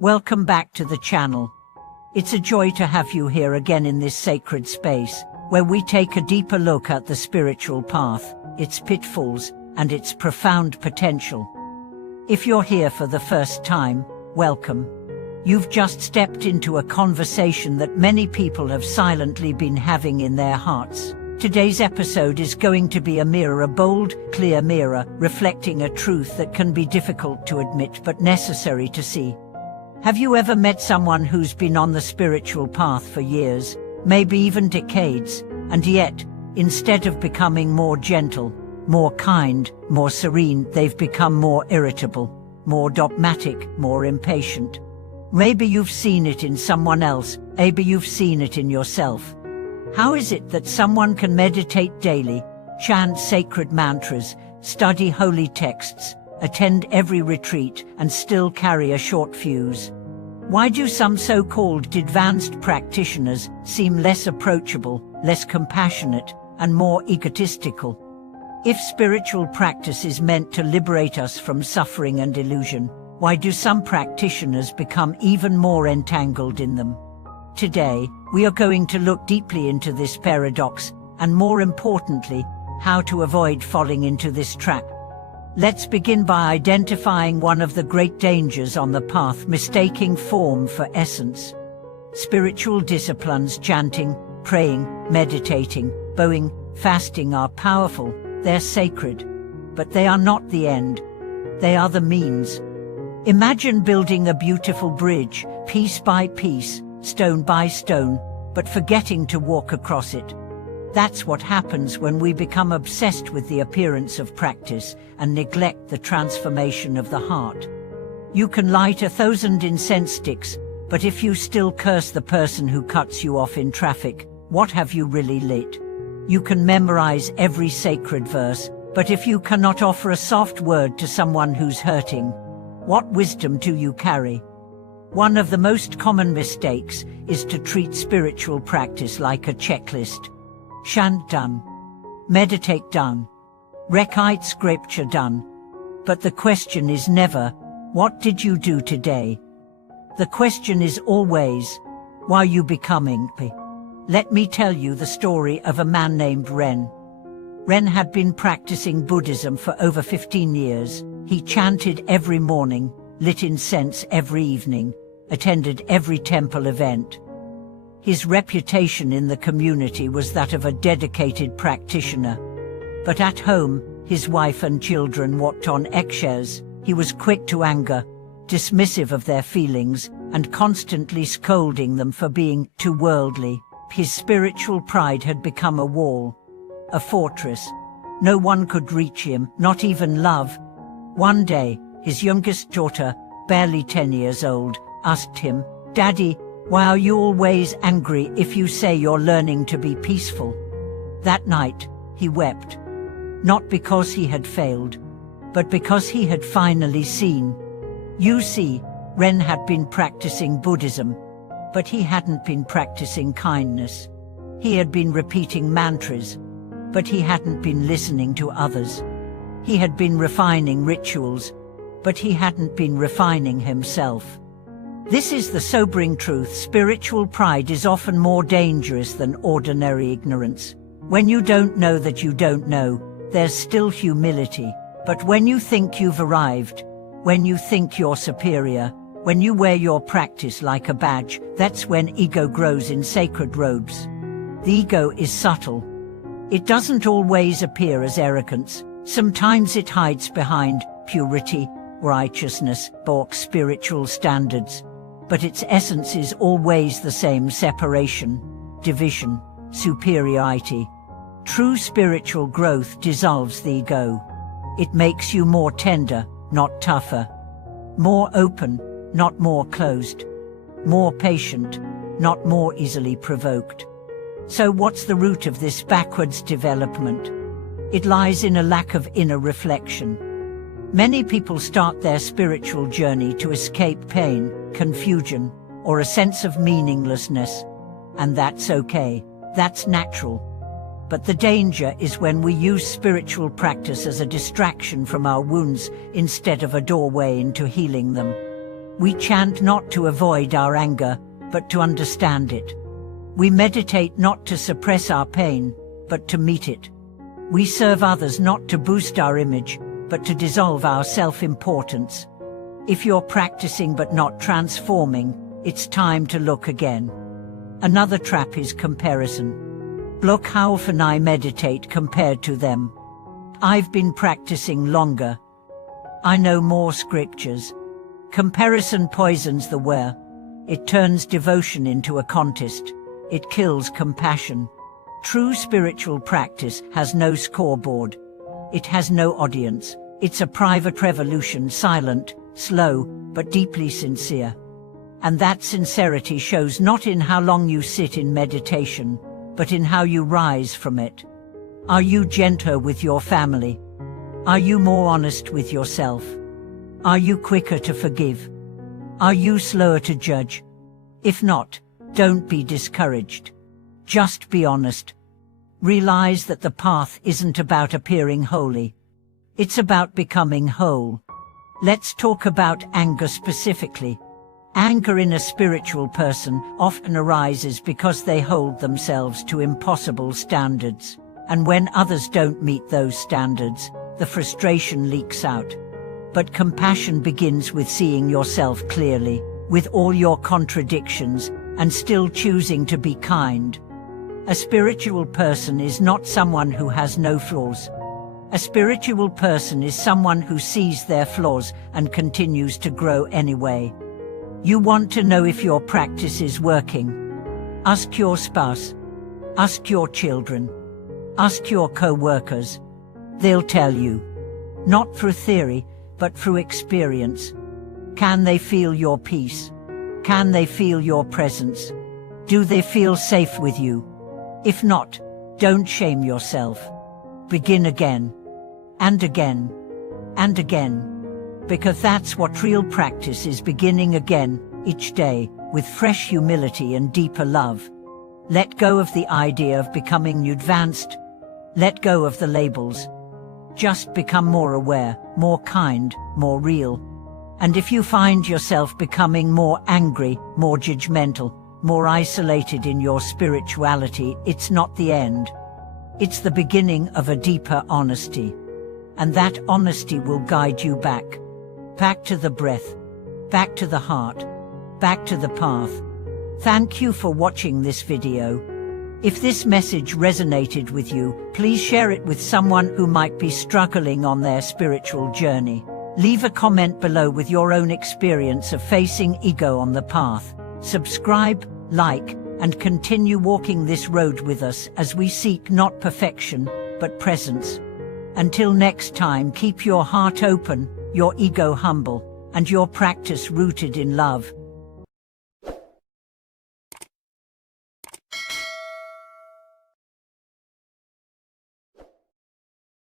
Welcome back to the channel. It's a joy to have you here again in this sacred space, where we take a deeper look at the spiritual path, its pitfalls, and its profound potential. If you're here for the first time, welcome. You've just stepped into a conversation that many people have silently been having in their hearts. Today's episode is going to be a mirror, a bold, clear mirror, reflecting a truth that can be difficult to admit but necessary to see. Have you ever met someone who's been on the spiritual path for years, maybe even decades, and yet, instead of becoming more gentle, more kind, more serene, they've become more irritable, more dogmatic, more impatient? Maybe you've seen it in someone else, maybe you've seen it in yourself. How is it that someone can meditate daily, chant sacred mantras, study holy texts, attend every retreat, and still carry a short fuse? Why do some so-called advanced practitioners seem less approachable, less compassionate, and more egotistical? If spiritual practice is meant to liberate us from suffering and illusion, why do some practitioners become even more entangled in them? Today, we are going to look deeply into this paradox, and more importantly, how to avoid falling into this trap. Let's begin by identifying one of the great dangers on the path: mistaking form for essence. Spiritual disciplines, chanting, praying, meditating, bowing, fasting are powerful, they're sacred. But they are not the end. They are the means. Imagine building a beautiful bridge, piece by piece, stone by stone, but forgetting to walk across it. That's what happens when we become obsessed with the appearance of practice and neglect the transformation of the heart. You can light 1,000 incense sticks, but if you still curse the person who cuts you off in traffic, what have you really lit? You can memorize every sacred verse, but if you cannot offer a soft word to someone who's hurting, what wisdom do you carry? One of the most common mistakes is to treat spiritual practice like a checklist. Chant done. Meditate done. Recite scripture done. But the question is never, what did you do today? The question is always, why are you becoming? Let me tell you the story of a man named Ren. Ren had been practicing Buddhism for over 15 years. He chanted every morning, lit incense every evening, attended every temple event. His reputation in the community was that of a dedicated practitioner. But at home, his wife and children walked on eggshells. He was quick to anger, dismissive of their feelings, and constantly scolding them for being too worldly. His spiritual pride had become a wall, a fortress. No one could reach him, not even love. One day, his youngest daughter, barely 10 years old, asked him, "Daddy, why are you always angry if you say you're learning to be peaceful?" That night, he wept. Not because he had failed, but because he had finally seen. You see, Ren had been practicing Buddhism, but he hadn't been practicing kindness. He had been repeating mantras, but he hadn't been listening to others. He had been refining rituals, but he hadn't been refining himself. This is the sobering truth. Spiritual pride is often more dangerous than ordinary ignorance. When you don't know that you don't know, there's still humility. But when you think you've arrived, when you think you're superior, when you wear your practice like a badge, that's when ego grows in sacred robes. The ego is subtle. It doesn't always appear as arrogance. Sometimes it hides behind purity, righteousness, or spiritual standards. But its essence is always the same: separation, division, superiority. True spiritual growth dissolves the ego. It makes you more tender, not tougher. More open, not more closed. More patient, not more easily provoked. So what's the root of this backwards development? It lies in a lack of inner reflection. Many people start their spiritual journey to escape pain, confusion, or a sense of meaninglessness. And that's okay, that's natural. But the danger is when we use spiritual practice as a distraction from our wounds instead of a doorway into healing them. We chant not to avoid our anger, but to understand it. We meditate not to suppress our pain, but to meet it. We serve others not to boost our image, but to dissolve our self-importance. If you're practicing but not transforming, it's time to look again. Another trap is comparison. Look how often I meditate compared to them. I've been practicing longer. I know more scriptures. Comparison poisons the well. It turns devotion into a contest. It kills compassion. True spiritual practice has no scoreboard. It has no audience. It's a private revolution, silent, slow, but deeply sincere. And that sincerity shows not in how long you sit in meditation, but in how you rise from it. Are you gentler with your family? Are you more honest with yourself? Are you quicker to forgive? Are you slower to judge? If not, don't be discouraged. Just be honest. Realize that the path isn't about appearing holy. It's about becoming whole. Let's talk about anger specifically. Anger in a spiritual person often arises because they hold themselves to impossible standards. And when others don't meet those standards, the frustration leaks out. But compassion begins with seeing yourself clearly, with all your contradictions, and still choosing to be kind. A spiritual person is not someone who has no flaws. A spiritual person is someone who sees their flaws and continues to grow anyway. You want to know if your practice is working? Ask your spouse. Ask your children. Ask your co-workers. They'll tell you. Not through theory, but through experience. Can they feel your peace? Can they feel your presence? Do they feel safe with you? If not, don't shame yourself. Begin again, and again, and again. Because that's what real practice is, beginning again, each day, with fresh humility and deeper love. Let go of the idea of becoming advanced. Let go of the labels. Just become more aware, more kind, more real. And if you find yourself becoming more angry, more judgmental, more isolated in your spirituality, it's not the end. It's the beginning of a deeper honesty. And that honesty will guide you back. Back to the breath. Back to the heart. Back to the path. Thank you for watching this video. If this message resonated with you, please share it with someone who might be struggling on their spiritual journey. Leave a comment below with your own experience of facing ego on the path. Subscribe, like, and continue walking this road with us as we seek not perfection, but presence. Until next time, keep your heart open, your ego humble, and your practice rooted in love.